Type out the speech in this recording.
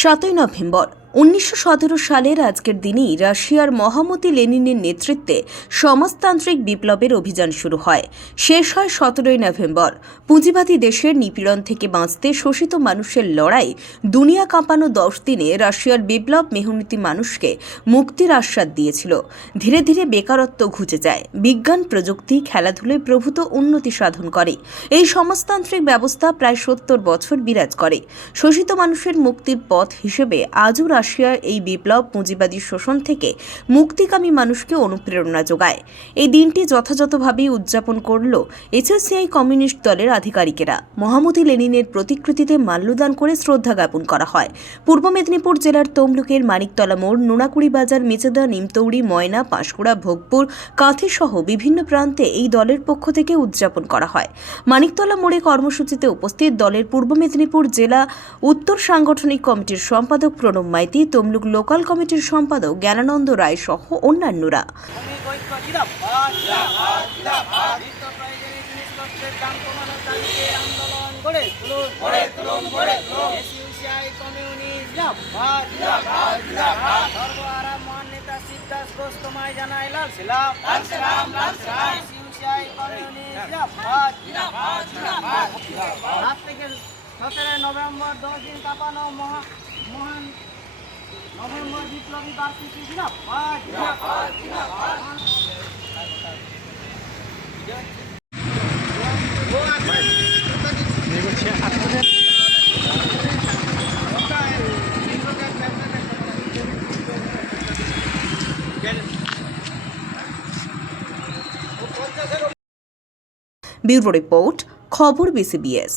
7 November 1917 সালের আজকের দিনেই রাশিয়ার মহামতি লেনিনের নেতৃত্বে সমাজতান্ত্রিক বিপ্লবের অভিযান শুরু হয়। শেষ হয় 17 নভেম্বর। পুঁজিবাদী দেশের নিপীড়ন থেকে বাঁচতে শোষিত মানুষের লড়াই দুনিয়া কাঁপানো 10 দিনে রাশিয়ার বিপ্লব মেহনতি মানুষকে মুক্তির আশ্বাস দিয়েছিল। ধীরে ধীরে বেকারত্ব ঘুচে যায়, বিজ্ঞান প্রযুক্তি খেলাধুলায় প্রভূত উন্নতি সাধন করে। এই সমাজতান্ত্রিক ব্যবস্থা প্রায় 70 বছর বিরাজ করে। শোষিত মানুষের মুক্তির পথ হিসেবে আজও রাশিয়ার এই বিপ্লব পুঁজিবাদী শোষণ থেকে মুক্তিকামী মানুষকে অনুপ্রেরণা যোগায়। এই দিনটি যথাযথভাবে উদযাপন করল এইচএসসিআই কমিউনিস্ট দলের আধিকারিকেরা। মহামতি লেনিনের প্রতিকৃতিতে মাল্যদান করে শ্রদ্ধা জ্ঞাপন করা হয়। পূর্ব মেদিনীপুর জেলার তমলুকের মানিকতলা মোড়, নোনাকুড়ি বাজার, মেচেদা, নিমতৌড়ি, ময়না, পাঁশকুড়া, ভোগপুর, কাঁথি সহ বিভিন্ন প্রান্তে এই দলের পক্ষ থেকে উদযাপন করা হয়। মানিকতলা মোড়ে কর্মসূচিতে উপস্থিত দলের পূর্ব মেদিনীপুর জেলা উত্তর সাংগঠনিক কমিটির সম্পাদক প্রণব মাইতি, তমলুক লোকাল কমিটির সম্পাদক জ্ঞানানন্দ রায় সহ অন্যান্যরা। নভেম্বর 10 দিন কাঁপানো মহান নভেম্বর বিপ্লবী বার্ষিকী ব্যুরো রিপোর্ট, খবর BCBS।